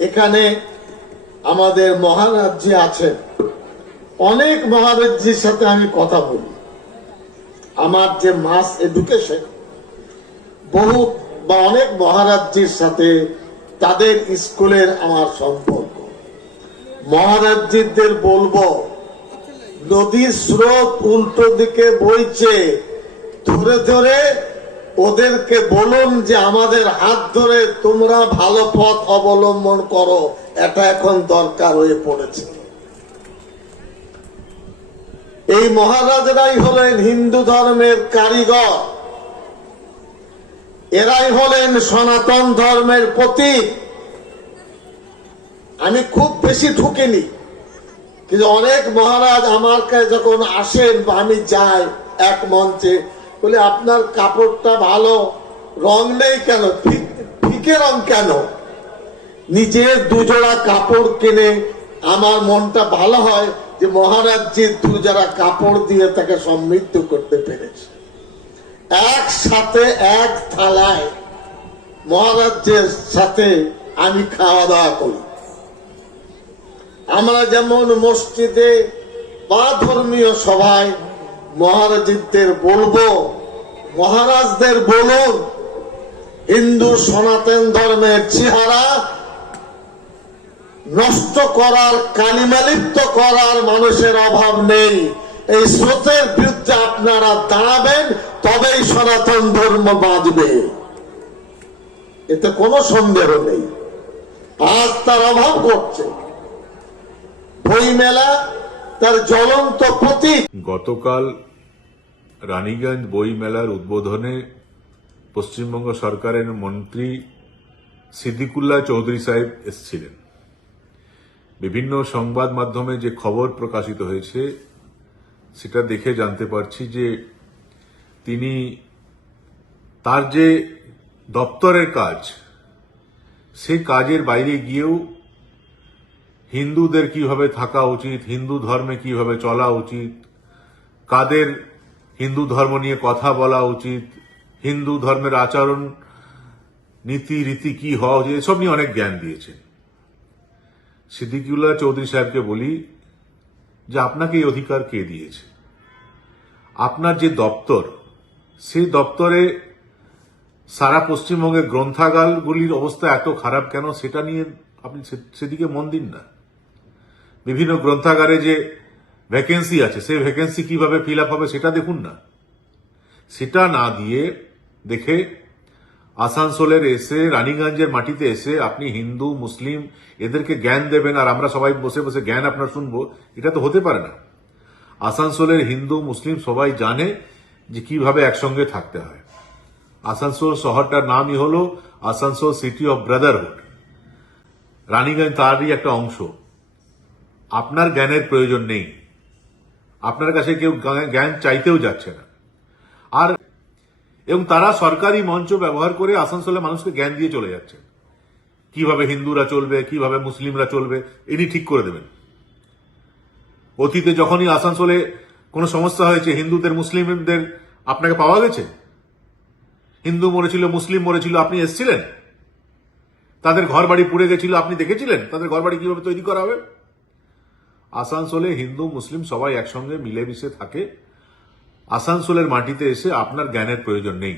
এখানে আমাদের মহারাজ্যে আছেন। অনেক মহারাজ্যের সাথে আমি কথা বলি। আমার যে মাস এডুকেশন বহু বা অনেক মহারাজ্যের সাথে তাদের স্কুলের আমার সম্পর্ক। মহারাজ্যদের বলব, নদীর স্রোত উল্টো দিকে বইছে, ধরে ধরে ওদেরকে বলুন যে আমাদের হাত ধরে তোমরা ভালো পথ অবলম্বন করো। এটা এখন দরকার হয়ে পড়েছে। এই মহারাজরাই হলেন হিন্দু ধর্মের কারিগর। এরাই হলেন সনাতন ধর্মের প্রতীক। আমি খুব বেশি ঢুকিনি কিন্তু অনেক মহারাজ আমার কাছে যখন আসেন বা আমি যাই এক মঞ্চে বলে, আপনার কাপড়টা ভালো, রং নেই কেন? ফিকে রং কেন? নিজের দুজোড়া কাপড় কিনে আমার মনটা ভালো হয় যে মহারাজ্যের দুজোড়া কাপড় দিয়ে তাকে সমৃদ্ধ করতে পেরেছে। একসাথে এক থালায় মহারাজ্যের সাথে আমি খাওয়া দাওয়া করি। আমরা যেমন মসজিদে বা ধর্মীয় সভায় মহারাজদের বলব, মহারাজদের বলুন, হিন্দু সনাতন ধর্মের চেহারা নষ্ট করার, কালিমালিপ্ত করার মানুষের অভাব নেই। এই স্রোতের বিরুদ্ধে আপনারা দাঁড়াবেন, তবেই সনাতন ধর্ম বাঁচবে। এতে কোনো সন্দেহ নেই। আজ তার অভাব করছে বই মেলা তার জ্বলন্ত প্রতীক। গতকাল রানীগঞ্জ বই মেলার উদ্বোধনে পশ্চিমবঙ্গ সরকারের মন্ত্রী সিদ্দিকুল্লাহ চৌধুরী সাহেব এসেছিলেন। বিভিন্ন সংবাদ মাধ্যমে যে খবর প্রকাশিত হয়েছে, সেটা দেখে জানতে পারছি যে তিনি তার যে দপ্তরের কাজ সেই কাজের বাইরে গিয়েও হিন্দুদের কীভাবে থাকা উচিত, হিন্দু ধর্মে কীভাবে চলা উচিত, কাদের হিন্দু ধর্ম নিয়ে কথা বলা উচিত, হিন্দু ধর্মের আচরণ, নীতি, রীতি কি হওয়া উচিত, এসব নিয়ে অনেক জ্ঞান দিয়েছেন। সিদ্দিকুল্লাহ চৌধুরী সাহেবকে বলি যে আপনাকে এই অধিকার কে দিয়েছে? আপনার যে দপ্তর, সেই দপ্তরে সারা পশ্চিমবঙ্গের গ্রন্থাগারগুলির অবস্থা এত খারাপ কেন, সেটা নিয়ে আপনি সেদিকে মন দিন না। বিভিন্ন গ্রন্থাগারে যে ভ্যাকেন্সি আছে, সেই ভ্যাকেন্সি কীভাবে ফিল আপ হবে সেটা দেখুন না। সেটা না দিয়ে দেখে আসানসোলের এসে, রানীগঞ্জের মাটিতে এসে আপনি হিন্দু, মুসলিম, এদেরকে জ্ঞান দেবেন আর আমরা সবাই বসে বসে জ্ঞান আপনার শুনব, এটা তো হতে পারে না। আসানসোলের হিন্দু, মুসলিম সবাই জানে যে কীভাবে একসঙ্গে থাকতে হয়। আসানসোল শহরটার নামই হলো Asansol city of brotherhood. Raniganj তারই একটা অংশ। আপনার জ্ঞানের প্রয়োজন নেই। আপনার কাছে কেউ জ্ঞান চাইতেও যাচ্ছে না। আর এবং তারা সরকারি মঞ্চ ব্যবহার করে আসানসোলের মানুষকে জ্ঞান দিয়ে চলে যাচ্ছেন কীভাবে হিন্দুরা চলবে, কীভাবে মুসলিমরা চলবে ইনি ঠিক করে দেবেন। অতীতে যখনই আসানসোলে কোনো সমস্যা হয়েছে, হিন্দুদের, মুসলিমদের আপনাকে পাওয়া গেছে? হিন্দু মরেছিল, মুসলিম মরেছিল, আপনি এসেছিলেন? তাদের ঘর বাড়ি পুড়ে গেছিল, আপনি দেখেছিলেন? তাদের ঘর বাড়ি কীভাবে তৈরি করা হবে? আসানসোলে হিন্দু মুসলিম সবাই একসঙ্গে মিলেমিশে থাকে। আসানসোলের মাটিতে এসে আপনার জ্ঞানের প্রয়োজন নেই।